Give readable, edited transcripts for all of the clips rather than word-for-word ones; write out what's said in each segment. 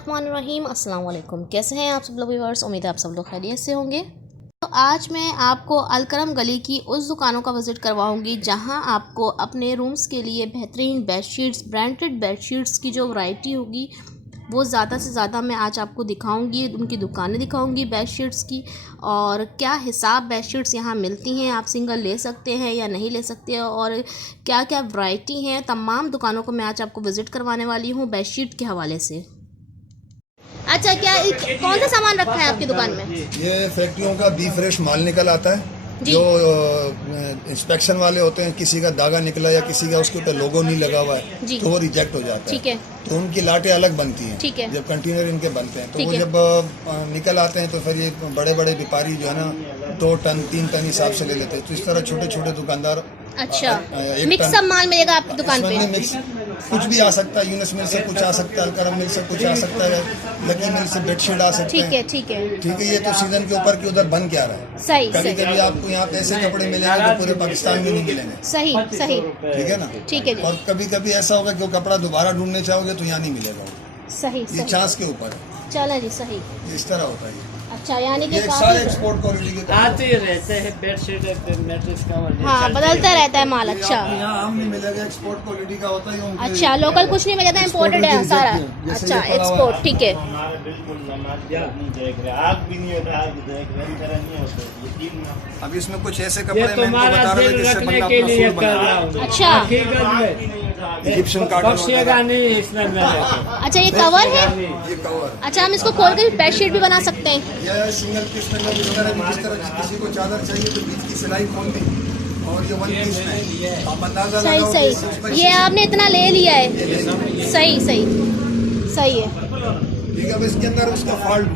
बिस्मिल्लाहिर्रहमानिर्रहीम। अस्सलाम वालेकुम। कैसे हैं आप सब लोग व्यूअर्स? उम्मीद है आप सब लोग खैरियत से होंगे। तो आज मैं आपको अलकरम गली की उस दुकानों का विज़िट करवाऊंगी जहां आपको अपने रूम्स के लिए बेहतरीन बेडशीट्स, ब्रांडेड बेडशीट्स की जो वैरायटी होगी वो ज़्यादा से ज़्यादा मैं आज आपको दिखाऊंगी। उनकी दुकानें दिखाऊंगी बेडशीट्स की, और क्या हिसाब बेडशीट्स यहाँ मिलती हैं, आप सिंगल ले सकते हैं या नहीं ले सकते, और क्या क्या वैरायटी हैं। तमाम दुकानों को मैं आज आपको विज़िट करवाने वाली हूँ बेडशीट के हवाले से। अच्छा, क्या कौन सा सामान रखा है आपकी दुकान में? ये फैक्ट्रियों का बी फ्रेश माल निकल आता है। जो इंस्पेक्शन वाले होते हैं, किसी का दागा निकला या किसी का उसके ऊपर लोगो नहीं लगा हुआ है तो वो रिजेक्ट हो जाता है। ठीक है। तो उनकी लाटें अलग बनती हैं। ठीक है। जब कंटेनर इनके बनते हैं तो वो जब निकल आते हैं तो फिर ये बड़े बड़े व्यापारी जो है ना 2 टन 3 टन हिसाब से ले लेते हैं। तो इस तरह छोटे छोटे दुकानदार। अच्छा, मिक्स सब माल मिलेगा आपकी दुकान पे? मिक्स कुछ भी आ सकता है। यूनिस मिल से कुछ आ सकता है, अलकरम मिल से कुछ आ सकता है, लकी मिल से बेडशीट आ सकते हैं। ठीक है। ये तो सीजन के ऊपर कि उधर बन क्या रहा है। सही। कभी कभी आपको यहाँ पे ऐसे कपड़े मिलेंगे जो पूरे पाकिस्तान में नहीं मिलेंगे। सही। ठीक है ना? ठीक है जी। और कभी कभी ऐसा होगा कि वो कपड़ा दोबारा ढूंढने चाहोगे तो यहाँ नहीं मिलेगा। सही। ये चांस के ऊपर है। चलो जी, सही। इस तरह होता है। अच्छा, यानी कि सारे एक्सपोर्ट क्वालिटी के आते रहते हैं बेडशीट, मैट्रेस कवर। हाँ, बदलता रहता है माल। अच्छा, यहाँ आम नहीं मिलेगा, एक्सपोर्ट क्वालिटी का होता है। अच्छा, लोकल कुछ नहीं मिलेगा, इम्पोर्टेड है सारा। अच्छा, एक्सपोर्ट। ठीक है। अब इसमें कुछ ऐसे कपड़े ये मैं इनको तुम्हारा बता रहा दिल था रखने के लिए कर रहा हूँ। अच्छा। इजिप्शियन कॉटन बख्शिएगा नहीं इसमें मैंने। अच्छा, ये कवर है? ये कवर। अच्छा, हम इसको खोल के बेडशीट भी बना सकते हैं? यह सिंगल पीस में जिस तरह किसी को चादर चाहिए तो बीच की सिलाई खोल दी, और ये 1 पीस में आप अंदाजा लगाओ। सही। ये आपने इतना ले लिया है। सही है। ठीक है। अब इसके अंदर उसका फॉल्ट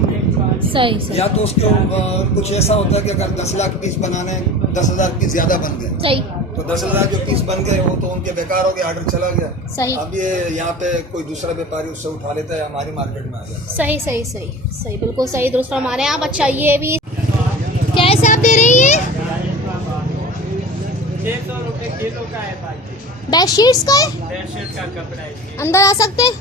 सही। या तो उसके कुछ ऐसा होता है कि अगर 10 लाख पीस बनाने 10,000 पीस ज्यादा बन गए। सही। तो 10,000 जो पीस बन गए वो तो उनके बेकार हो गए, ऑर्डर चला गया। सही। अब ये यहाँ पे कोई दूसरा व्यापारी उससे उठा लेता है, हमारी मार्केट में आ जाता है। सही, बिल्कुल सही, दुरुस्त फरमा रहे हैं आप। अच्छा, ये भी कैसे आप दे रही है? 600 रुपए किलो का है। बेडशीट्स का है? बेडशीट का कपड़ा है। अंदर आ सकते हैं?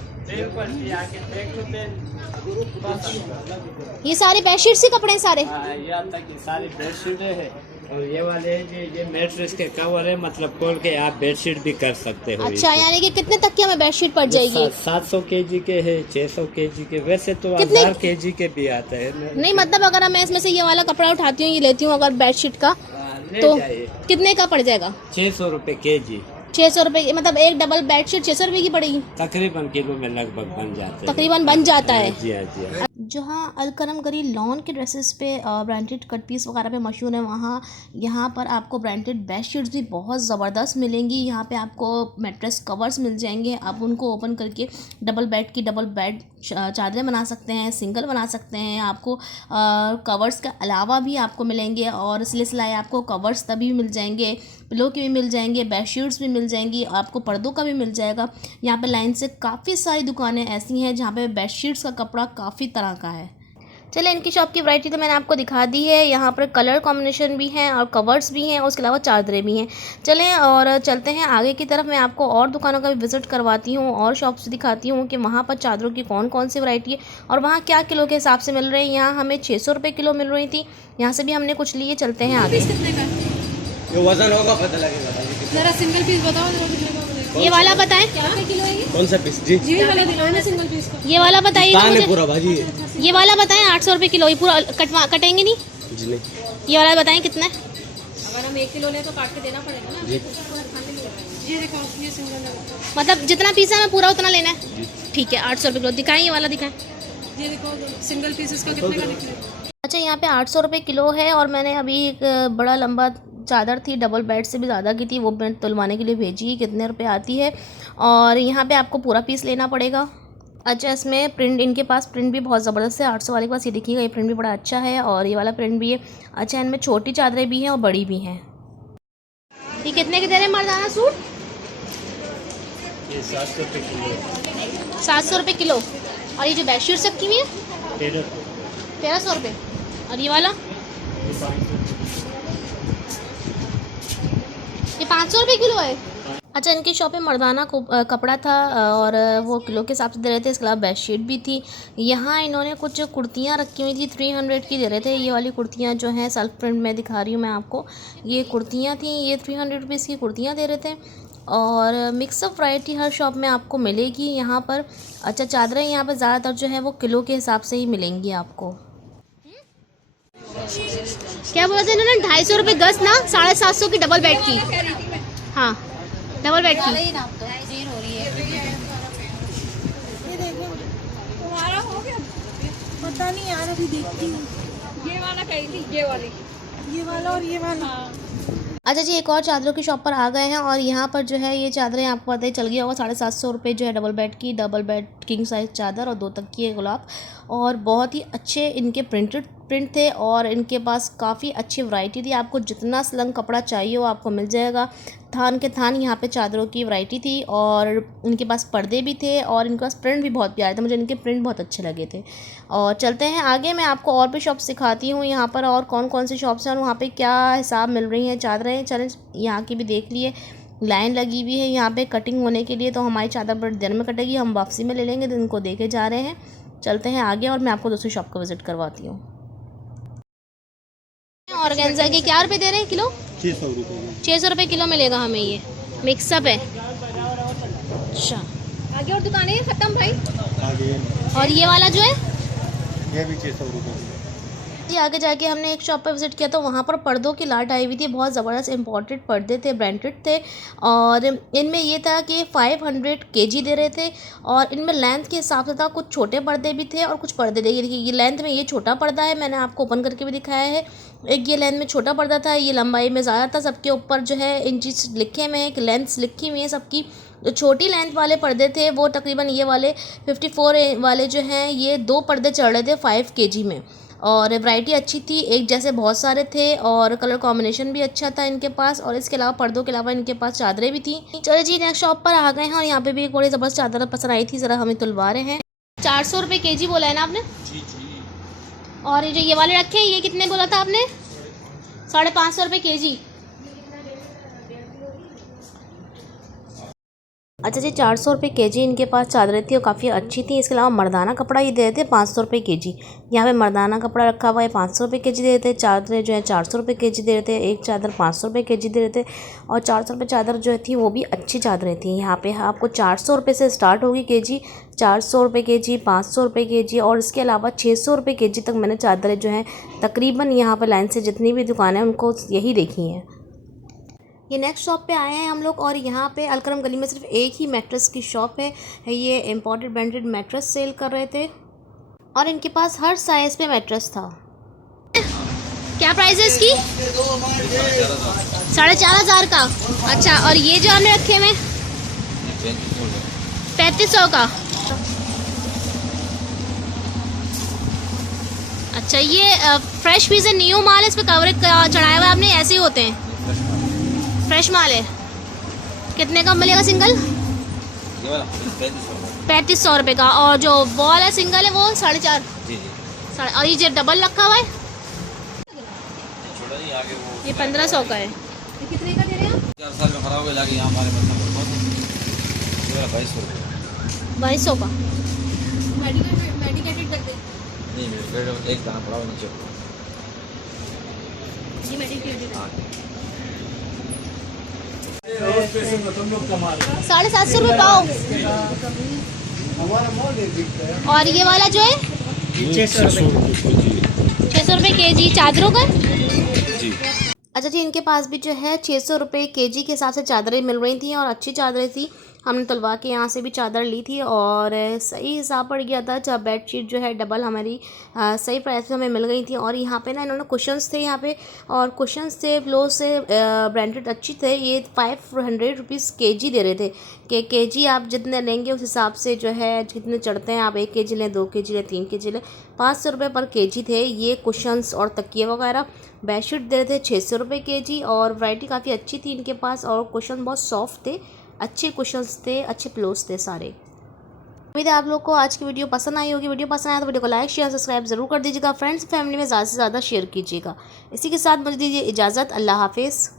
ये सारे बेडशीट्स के कपड़े हैं सारे? यहाँ तक ये सारी बेडशीट है। और ये वाले ये मैट्रेस के कवर है, मतलब खोल के आप बेडशीट भी कर सकते हो। अच्छा, यानी कि कितने तक की हमें बेडशीट पड़ जाएगी? 700 केजी के है, 600 केजी के, वैसे तो 1000 केजी के भी आते हैं। नहीं, मतलब अगर मैं इसमें से ये वाला कपड़ा उठाती हूँ, ये लेती हूँ अगर बेडशीट का, तो कितने का पड़ जाएगा? 600 रुपए केजी। 600 रुपए, मतलब एक डबल बेडशीट 600 रुपए की पड़ेगी? तकरीबन किलो में लगभग बन जाता है। तकरीबन बन जाता है। जी हाँ। जहाँ अलकरम गली लॉन के ड्रेसेस पे ब्रांडेड कट पीस वगैरह पे मशहूर है, वहाँ यहाँ पर आपको ब्रांडेड बेडशीट्स भी बहुत ज़बरदस्त मिलेंगी। यहाँ पे आपको मैट्रेस कवर्स मिल जाएंगे, आप उनको ओपन करके डबल बेड चादरें बना सकते हैं, सिंगल बना सकते हैं। आपको कवर्स के अलावा भी आपको मिलेंगे, और सिले सिलाए आपको कवर्स तभी मिल जाएंगे, पिलो के भी मिल जाएंगे, बेडशीट्स भी मिल जाएंगी, आपको पर्दों का भी मिल जाएगा। यहाँ पे लाइन से काफ़ी सारी दुकानें ऐसी हैं जहाँ पे बेडशीट्स का कपड़ा काफ़ी तरह का है। चलिए, इनकी शॉप की वैरायटी तो मैंने आपको दिखा दी है। यहाँ पर कलर कॉम्बिनेशन भी हैं और कवर्स भी हैं, और उसके अलावा चादरें भी हैं। चलें और चलते हैं आगे की तरफ। मैं आपको और दुकानों का भी विज़िट करवाती हूँ और शॉप्स दिखाती हूँ कि वहाँ पर चादरों की कौन कौन सी वैरायटी है और वहाँ क्या किलो के हिसाब से मिल रही है। यहाँ हमें 600 रुपये किलो मिल रही थी, यहाँ से भी हमने कुछ लिए। चलते हैं आगे। जो वजन होगा पता लगेगा। जरा सिंगल पीस बताओ। ये वाला बताएं क्या किलो है ये? कौन सा पीस? जी जी वाला दिखाओ ना सिंगल पीस का। ये वाला बताइए कान है मुझे। पूरा भाजी। ये वाला बताएं 800 रुपये किलो। ये पूरा कटेंगे नहीं? जी नहीं। ये वाला बताएं कितना है? अगर हम 1 किलो लें तो काट के देना पड़ेगा ना। ये देखो, ये सिंगल है। मतलब जितना पीस है हमें पूरा उतना लेना है? ठीक है, 800 रुपये किलो। दिखाएं, ये वाला दिखाएं। ये देखो सिंगल पीस इसका कितने का निकले? अच्छा, यहाँ पे 800 रुपये किलो है, और मैंने अभी एक बड़ा लंबा चादर थी, डबल बेड से भी ज़्यादा की थी, वो मैं तुलवाने के लिए भेजी। कितने रुपए आती है, और यहाँ पे आपको पूरा पीस लेना पड़ेगा। अच्छा, इसमें प्रिंट, इनके पास प्रिंट भी बहुत ज़बरदस्त है। 800 वाले के पास ये देखिएगा, ये प्रिंट भी बड़ा अच्छा है, और ये वाला प्रिंट भी है। अच्छा, इनमें छोटी चादरें भी हैं और बड़ी भी हैं। ये कितने के दे रहे हैं मर्दाना सूट? ये 700 रुपये किलो। 700 रुपये किलो। और ये जो बेडशीट रखी हुई है 1300 रुपये। और ये वाला ये 500 रुपये किलो है। अच्छा, इनकी शॉप में मर्दाना कपड़ा था और वो किलो के हिसाब से दे रहे थे। इसके अलावा बेडशीट भी थी। यहाँ इन्होंने कुछ कुर्तियाँ रखी हुई थी, 300 की दे रहे थे। ये वाली कुर्तियाँ जो हैं सेल्फ प्रिंट में दिखा रही हूँ मैं आपको, ये कुर्तियाँ थी। ये 300 रुपीज़ की कुर्तियाँ दे रहे थे और मिक्सअप वैरायटी हर शॉप में आपको मिलेगी यहाँ पर। अच्छा, चादरें यहाँ पर ज़्यादातर जो है वो किलो के हिसाब से ही मिलेंगी आपको। क्या बोला था इन्होंने? 250 रुपये गज ना, 750 की डबल बेड की। हाँ, डबल बेड की। पता नहीं यार, अभी देखती हूँ। ये वाला कही थी, ये वाला और ये वाला। अच्छा जी, एक और चादरों की शॉप पर आ गए हैं और यहाँ पर जो है ये चादरें आपको पता ही चल गया होगा, 750 रुपये जो है डबल बेड की, डबल बेड किंग साइज चादर और 2 तकिए गुलाब। और बहुत ही अच्छे इनके प्रिंट थे और इनके पास काफ़ी अच्छी वैरायटी थी। आपको जितना स्लंग कपड़ा चाहिए वो आपको मिल जाएगा। थान के थान यहाँ पे चादरों की वैरायटी थी और इनके पास पर्दे भी थे और इनके पास प्रिंट भी बहुत प्यारे थे। मुझे इनके प्रिंट बहुत अच्छे लगे थे। और चलते हैं आगे, मैं आपको और भी शॉप्स दिखाती हूँ यहाँ पर और कौन कौन सी शॉप्स हैं और वहाँ पे क्या हिसाब मिल रही हैं चादरें। चलें, यहाँ की भी देख लिए, लाइन लगी हुई है यहाँ पे कटिंग होने के लिए, तो हमारी चादर बड़ी देर में कटेगी, हम वापसी में ले लेंगे। तो इनको देखे जा रहे हैं। चलते हैं आगे और मैं आपको दूसरी शॉप को विज़िट करवाती हूँ। ऑर्गेन्जा के क्या रुपये दे रहे हैं किलो? 600 रुपये। 600 रुपये किलो मिलेगा हमें। ये मिक्सअप है। अच्छा, आगे और दुकानें खत्म भाई। आगे और ये वाला जो है ये भी 600 रुपये। जी, आगे जाके हमने एक शॉप पर विज़िट किया तो वहाँ पर पर्दों की लाट आई हुई थी। बहुत ज़बरदस्त इम्पोर्टेड पर्दे थे, ब्रांडेड थे और इनमें ये था कि 500 kg दे रहे थे और इनमें लेंथ के हिसाब से था। कुछ छोटे पर्दे भी थे और कुछ पर्दे देखिए, ये लेंथ में ये छोटा पर्दा है, मैंने आपको ओपन करके भी दिखाया है। एक ये लेंथ में छोटा पर्दा था, ये लंबाई में ज़्यादा था। सबके ऊपर जो है इंचेस लिखे हुए हैं, लेंथ्स लिखी हुई हैं सबकी। जो छोटी लेंथ वाले पर्दे थे वो तकरीबन ये वाले 54 वाले जो हैं, ये 2 पर्दे चढ़ रहे थे 5 kg में। और वैरायटी अच्छी थी, एक जैसे बहुत सारे थे और कलर कॉम्बिनेशन भी अच्छा था इनके पास। और इसके अलावा पर्दों के अलावा इनके पास चादरें भी थी। चलो जी, नेक्स्ट शॉप पर आ गए हैं और यहाँ पे भी एक बड़ी ज़बरदस्त चादर पसंद आई थी, ज़रा हमें तुलवा रहे हैं। 400 रुपये kg बोला है ना आपने? और जो ये वाले रखे हैं ये कितने बोला था आपने? 550 रुपये kg। अच्छा जी, 400 रुपये kg इनके पास चादरें थी और काफ़ी अच्छी थी। इसके अलावा मर्दाना कपड़ा ये दे रहे थे 500 रुपये kg। यहाँ पे मर्दाना कपड़ा रखा हुआ है, 500 रुपये kg दे रहे थे। चादरें जो है 400 रुपये kg दे रहे थे। एक चादर 500 रुपये kg दे रहे थे और 400 रुपये चादर जो थी वो भी अच्छी चादरें थी। यहाँ पे आपको 400 रुपये से स्टार्ट होगी kg, 400 रुपये kg, 500 रुपये kg और इसके अलावा 600 रुपये kg तक मैंने चादरें जो हैं तकरीबन यहाँ पर लाइन से जितनी भी दुकानें हैं उनको यही देखी हैं। ये नेक्स्ट शॉप पे आए हैं हम लोग और यहाँ पे अलकरम गली में सिर्फ एक ही मैट्रेस की शॉप है। ये इम्पोर्टेड ब्रांडेड मैट्रेस सेल कर रहे थे और इनके पास हर साइज़ पे मैट्रेस था। क्या प्राइस है इसकी? 4,500 का। अच्छा, और ये जो हमने रखे में 3500 का। अच्छा, ये फ्रेश पीस है, न्यू माल है, इस पर कवरेज चढ़ाया हुआ आपने, ऐसे ही होते हैं, फ्रेश माल है। कितने का मिलेगा सिंगल? 3500 रुपये का। और जो बॉल है सिंगल है वो 4.5। और ये जो डबल रखा हुआ है ये 1500 का है। ये कितने का दे रहे हैं? 4 साल में खराब हो गया यहाँ हमारे मतलब 2200 का। मेडिकेटेड कर दे। नहीं, एक दाना पड़ा नीचे। ये मेडिकेटेड है। 750 रुपये पाओ। और ये वाला जो है 600 रुपये kg चादरों का। अच्छा जी, इनके पास भी जो है 600 रुपये kg के हिसाब से चादरें मिल रही थी और अच्छी चादरें थी। हमने तलवा के यहाँ से भी चादर ली थी और सही हिसाब पड़ गया था। जब बेडशीट जो है डबल हमारी सही प्राइस में हमें मिल गई थी। और यहाँ पे ना इन्होंने कुशन्स थे यहाँ पे, और कुशन्स थे फ्लो से ब्रांडेड अच्छी थे। ये 500 रुपीज़ kg दे रहे थे कि kg आप जितने लेंगे उस हिसाब से जो है कितने चढ़ते हैं। आप 1 kg लें, 2 kg लें, 3 kg लें, 500 रुपये पर kg थे ये कुशन्स और तकिए वगैरह। बेडशीट दे रहे थे 600 रुपये kg और वैरायटी काफ़ी अच्छी थी इनके पास और कुशन बहुत सॉफ्ट थे, अच्छे कुशन्स थे, अच्छे पिलोस थे सारे। उम्मीद है आप लोग को आज की वीडियो पसंद आई होगी। वीडियो पसंद आया तो वीडियो को लाइक शेयर सब्सक्राइब ज़रूर कर दीजिएगा। फ्रेंड्स फैमिली में ज़्यादा से ज़्यादा शेयर कीजिएगा। इसी के साथ मुझे दीजिए इजाज़त। अल्लाह हाफिज़।